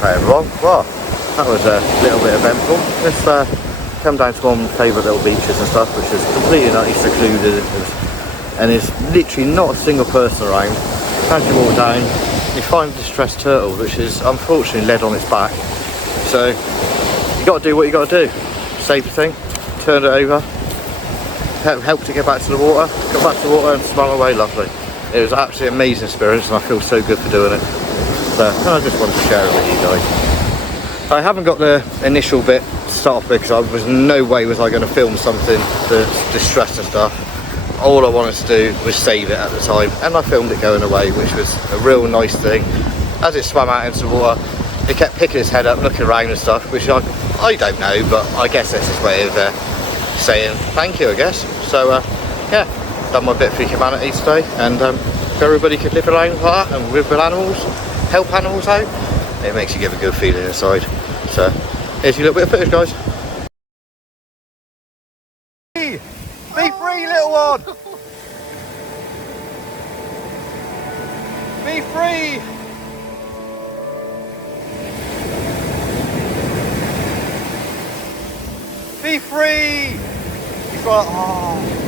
Okay everyone, well, that was a little bit eventful. Let's come down to one of my favourite little beaches and stuff, which is completely and utterly secluded, and there's literally not a single person around. As you walk down, you find a distressed turtle, which is unfortunately led on its back. So you got to do what you got to do. Save the thing, turn it over, help to get back to the water, got back to the water and swam away lovely. It was absolutely an amazing experience, and I feel so good for doing it. So I just wanted to share it with you guys. I haven't got the initial bit to start with because I was no way was I going to film something that's distressed and stuff. All I wanted to do was save it at the time, and I filmed it going away, which was a real nice thing. As it swam out into the water, it kept picking its head up, looking around and stuff, which I don't know, but I guess that's his way of saying thank you, I guess. So yeah, done my bit for humanity today, and if everybody could live around like that and live with animals, help animals out, it makes you give a good feeling inside. So here's your little bit of footage, guys. Be free, little one! Be free! Be free! He's like, oh.